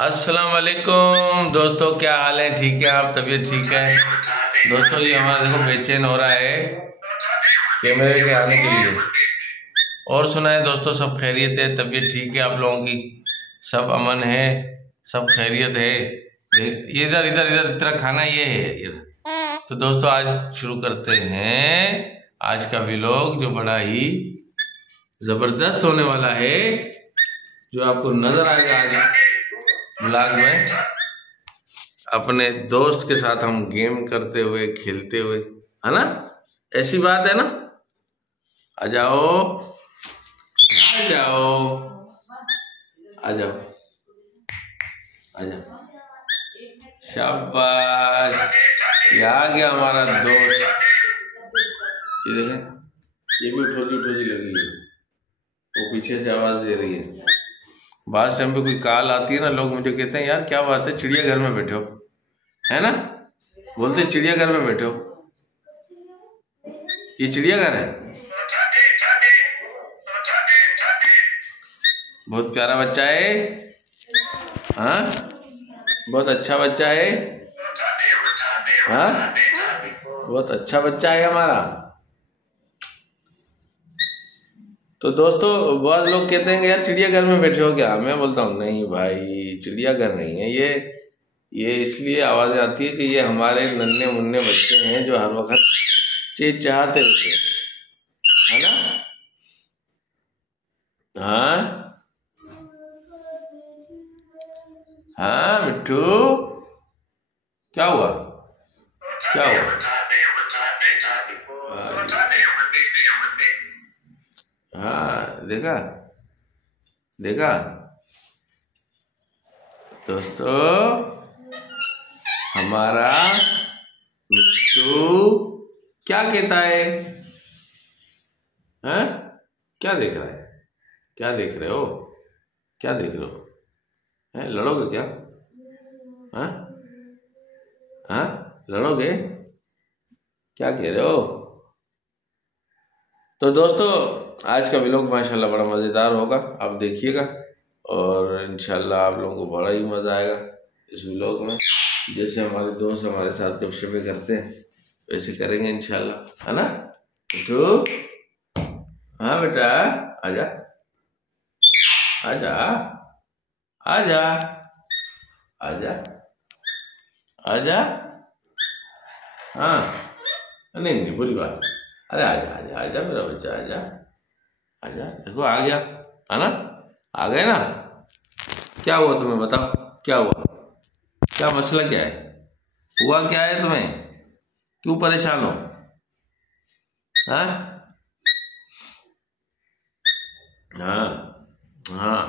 अस्सलाम वालेकुम दोस्तों, क्या हाल है? ठीक है आप? तबीयत ठीक है? दोस्तों ये हमारा देखो बेचैन हो रहा है कैमरे के आने के लिए। और सुनाए दोस्तों, सब खैरियत है? तबीयत ठीक है आप लोगों की? सब अमन है? सब खैरियत है? ये इधर इधर इधर तेरा खाना ये है इधर। तो दोस्तों आज शुरू करते हैं आज का व्लॉग, जो बड़ा ही जबरदस्त होने वाला है, जो आपको नजर आएगा आज व्लॉग में। अपने दोस्त के साथ हम गेम करते हुए, खेलते हुए, है ना? ऐसी बात है ना? आ जाओ आ जाओ आ जाओ आ जाओ। शाबाश, ये आ गया हमारा दोस्त। ये देखें, ये भी उठोजी लगी है, वो पीछे से आवाज दे रही है। बाद टाइम पे कोई कॉल आती है ना, लोग मुझे कहते हैं यार क्या बात है, चिड़ियाघर में बैठे हो, है ना? बोलते चिड़ियाघर में बैठे हो। ये चिड़ियाघर है। बहुत प्यारा बच्चा है, हाँ? बहुत अच्छा बच्चा है, हाँ? बहुत अच्छा बच्चा है हमारा। तो दोस्तों बहुत लोग कहते हैं कि यार चिड़ियाघर में बैठे हो क्या? मैं बोलता हूँ नहीं भाई, चिड़ियाघर नहीं है ये इसलिए आवाज़ें आती है कि ये हमारे नन्हे मुन्ने बच्चे हैं जो हर वक्त चहचहाते रहते हैं, है ना? हाँ हाँ मिट्टू, क्या हुआ? क्या हुआ? हाँ देखा देखा दोस्तों, हमारा मिट्टू क्या कहता है? हैं? क्या देख रहा है? क्या देख रहे हो? क्या देख रहे हो? हैं, लड़ोगे क्या? हाँ हाँ, लड़ोगे? क्या कह रहे हो? तो दोस्तों आज का व्लॉग माशाल्लाह बड़ा मज़ेदार होगा, आप देखिएगा और इंशाल्लाह आप लोगों को बड़ा ही मज़ा आएगा इस व्लॉग में। जैसे हमारे दोस्त हमारे साथ गपशपें करते हैं वैसे करेंगे इंशाल्लाह, है ना? तो हाँ बेटा, आजा आजा आजा आजा आजा। हाँ नहीं नहीं बुरी बात। अरे आजा आजा आजा मेरा बच्चा, आजा आजा। देखो आ गया, है ना? आ गए ना? क्या हुआ तुम्हें, बताओ क्या हुआ? क्या मसला क्या है? हुआ क्या है तुम्हें? क्यों परेशान हो? हाँ हाँ हाँ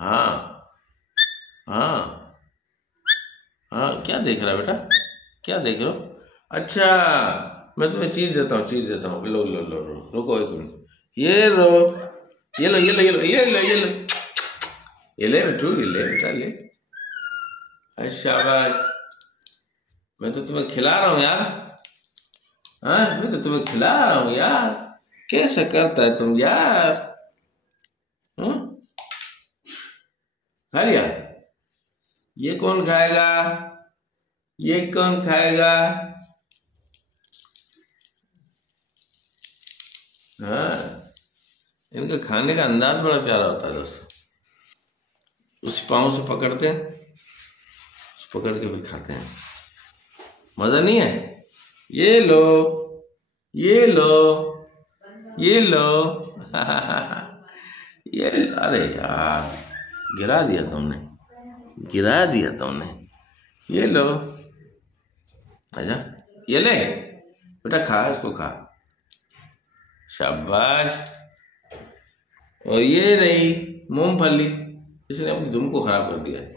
हाँ हाँ हाँ। क्या देख रहा है बेटा? क्या देख रहे हो? अच्छा, मैं तुम्हें चीज देता हूँ, चीज देता हूँ। लो लो लो लो, रुको एक मिनट। ये लो, ये लो ये लो ये लो ये लो ये लो, ये ले बेटू, ये ले बेटा ले। अच्छा शाबाश, मैं तो तुम्हें खिला रहा हूँ यार। हाँ मैं तो तुम्हें खिला रहा हूँ यार, कैसे करता है तुम यार? खा लिया? ये कौन खाएगा? ये कौन खाएगा? हाँ, इनका खाने का अंदाज बड़ा प्यारा होता है दोस्तों। उस पाँव से पकड़ते हैं, पकड़ के फिर खाते हैं। मजा नहीं है? ये लो ये लो ये लो ये, अरे यार गिरा दिया तुमने, गिरा दिया तुमने। ये लो, आजा, ये ले बेटा, खा इसको, खा। शाबाश। और ये रही मूंगफली, इसने अपनी धुन को खराब कर दिया है।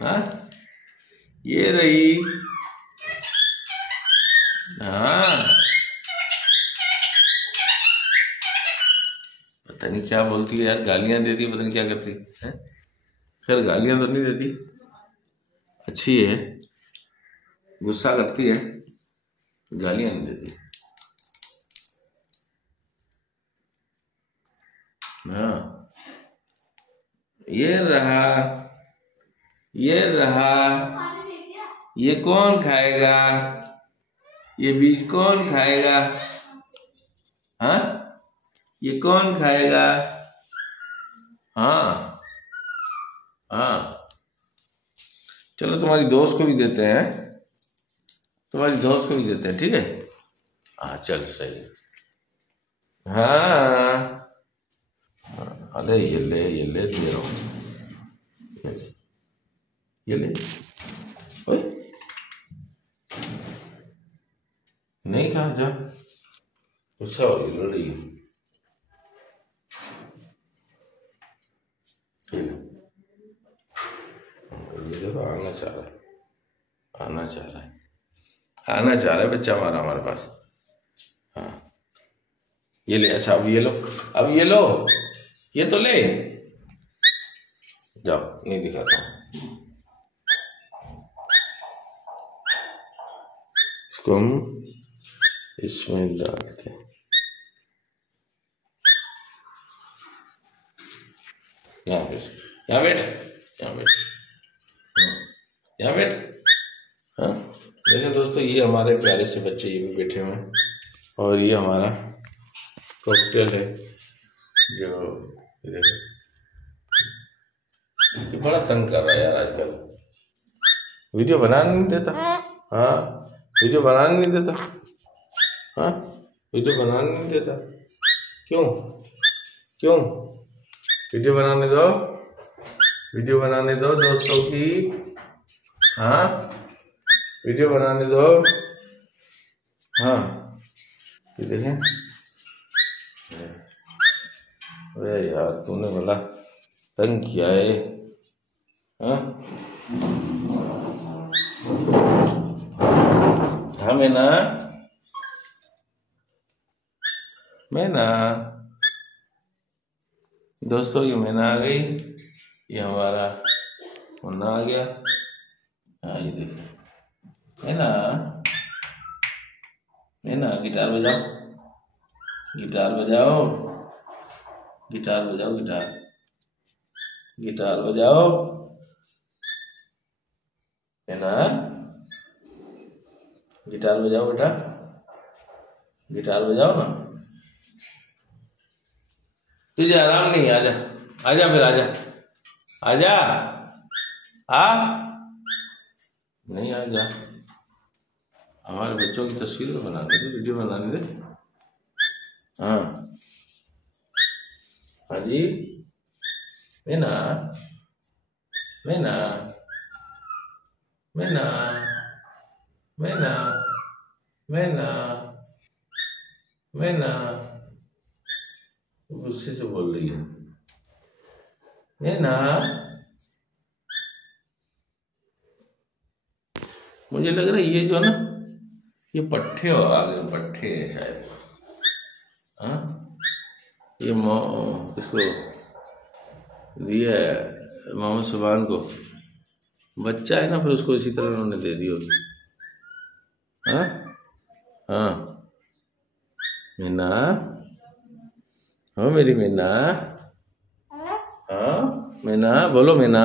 हाँ ये रही, हाँ पता नहीं क्या बोलती है यार, गालियां देती है, पता नहीं क्या करती है। खैर गालियां तो नहीं देती, अच्छी है, गुस्सा करती है, गालियां नहीं देती। हाँ ये रहा, ये रहा। ये कौन खाएगा? ये बीज कौन खाएगा? हाँ, ये कौन खाएगा? हाँ हाँ, चलो तुम्हारी दोस्त को भी देते हैं, तुम्हारी दोस्त को भी देते हैं, ठीक है? हाँ चल सही। हाँ अरे ये ले दे रहा हूँ, ये ले। ओए नहीं खा, जा, गुस्सा हो रही, लड़ रही है। ये देखो आना चाह रहा है, आना चाह रहा है, आना चाह रहा है बच्चा हमारा हमारे पास। हाँ ये ले। अच्छा अब ये लो, अब ये लो, ये तो ले जाओ, नहीं दिखाता हूँ इसको, हम इसमें डालते हैं। यहाँ बैठ, यहाँ बैठ, यहाँ बैठ, यहाँ बैठ। हाँ देखिए दोस्तों, ये हमारे प्यारे से बच्चे ये भी बैठे हुए हैं, और ये हमारा कॉकटेल है जो ये देखो, ये बड़ा तंग कर रहा है यार आजकल, वीडियो बनाने नहीं देता। हाँ वीडियो बनाने नहीं देता, हाँ वीडियो बनाने नहीं देता। क्यों क्यों? वीडियो बनाने दो, वीडियो बनाने दो दोस्तों की। हाँ वीडियो बनाने दो। हाँ ये देखें, अरे यार तूने बोला तंग किया है। हाँ हाँ मैना, मैना दोस्तों, ये मैना आ गई, ये हमारा मुन्ना आ गया। हाँ ये देखिए मैना, मैना गिटार बजाओ, गिटार बजाओ, गिटार बजाओ, गिटार, गिटार बजाओ। मैना गिटार बजाओ बेटा, गिटार बजाओ ना। तुझे आराम नहीं, आजा आजा, फिर आजा, आजा। आ नहीं आजा, हमारे बच्चों की तस्वीर तो बनाने दे, वीडियो बनाने दे। हाँ हाँ जी मैना, मैना, मैना, मैना, मैना, मैना गुस्से से बोल रही है। मैना, मुझे लग रहा है ये जो है ना, ये पट्ठे हो आ गए, पट्ठे है शायद। हाँ ये इसको दिया है मोहम्मद सुभान को, बच्चा है ना, फिर उसको इसी तरह उन्होंने दे दी होगी। हाँ हाँ मीना, हो मेरी मीना। हाँ मीना बोलो, मीना,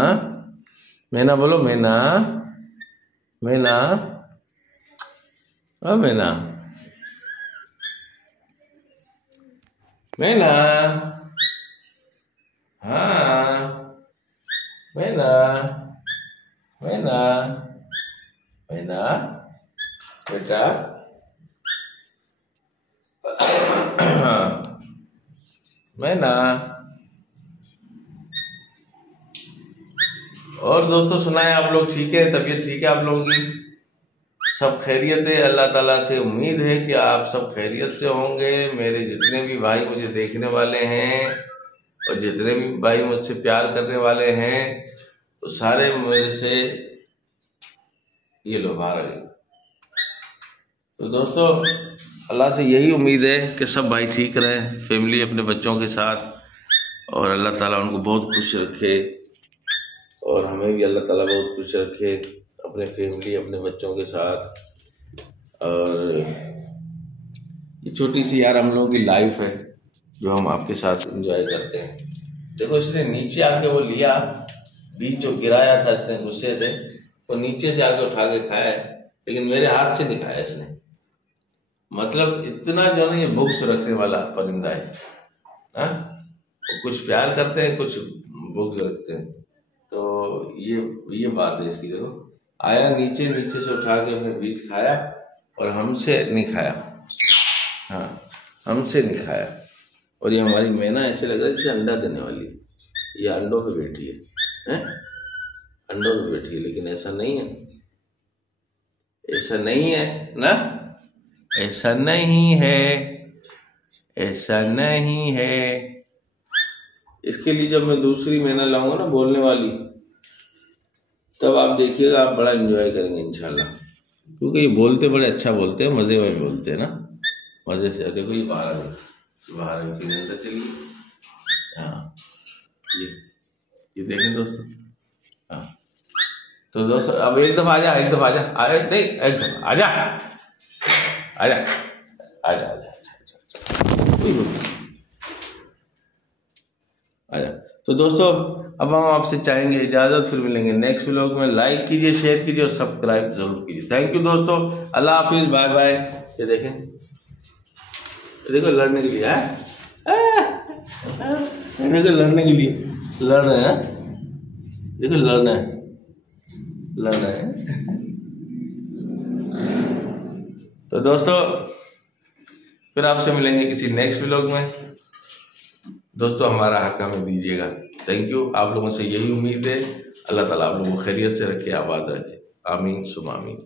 मीना बोलो, मीना, मीना, ओ मीना, मीना। हाँ मीना, मीना, मीना बेटा। मीना। और दोस्तों सुनाए, आप लोग ठीक है? तबीयत ठीक है आप लोगों की? सब खैरियत है? अल्लाह ताला से उम्मीद है कि आप सब खैरियत से होंगे। मेरे जितने भी भाई मुझे देखने वाले हैं और जितने भी भाई मुझसे प्यार करने वाले हैं, तो सारे मेरे से ये लो बाहर आ गए। तो दोस्तों अल्लाह से यही उम्मीद है कि सब भाई ठीक रहें, फैमिली अपने बच्चों के साथ, और अल्लाह ताला उनको बहुत खुश रखे, और हमें भी अल्लाह ताला बहुत खुश रखे अपने फैमिली, अपने बच्चों के साथ। और ये छोटी सी यार हम लोगों की लाइफ है जो हम आपके साथ एंजॉय करते हैं। देखो इसने नीचे आके वो लिया, बीज जो गिराया था इसने गुस्से से, वो नीचे से आके उठा के खाया है, लेकिन मेरे हाथ से नहीं खाया इसने। मतलब इतना जो है ये भूख रखने वाला परिंदा है। हाँ, कुछ प्यार करते हैं, कुछ भूख रखते हैं। तो ये बात है इसकी। देखो आया नीचे से उठा के उसने बीज खाया और हमसे नहीं खाया। हाँ, हमसे नहीं खाया। और ये हमारी मैना ऐसे लग रहा है जैसे अंडा देने वाली है। ये अंडों पे बैठी है, अंडों पे बैठी है, लेकिन ऐसा नहीं है, ऐसा नहीं है ना, ऐसा नहीं है, ऐसा नहीं है। इसके लिए जब मैं दूसरी मैना लाऊंगा ना बोलने वाली, तब आप देखिएगा, आप बड़ा एंजॉय करेंगे इंशाल्लाह। क्योंकि ये बोलते बड़े अच्छा बोलते हैं, मज़े में बोलते हैं ना, मज़े से। देखो ये बाहर आ गई, बाहर अंदर चली। हाँ, ये देखें दोस्तों। हाँ, तो दोस्तों अब एकदम आजा, एकदम आजा, नहीं एकदम आजा, आजा, आजा, आजा, आजा। तो दोस्तों अब हम आपसे चाहेंगे इजाज़त, फिर मिलेंगे नेक्स्ट व्लॉग में। लाइक कीजिए, शेयर कीजिए और सब्सक्राइब जरूर कीजिए। थैंक यू दोस्तों, अल्लाह हाफिज़, बाय बाय। ये देखें, देखो लड़ने के लिए है, देखो लड़ने के लिए लड़ रहे हैं, देखो लड़ना है, लड़ना है। तो दोस्तों फिर आपसे मिलेंगे किसी नेक्स्ट व्लॉग में। दोस्तों हमारा हक हमें दीजिएगा। थैंक यू, आप लोगों से यही उम्मीद है। अल्लाह ताला आप लोगों को खैरियत से रखे, आबाद रखे। आमीन सुम आमीन।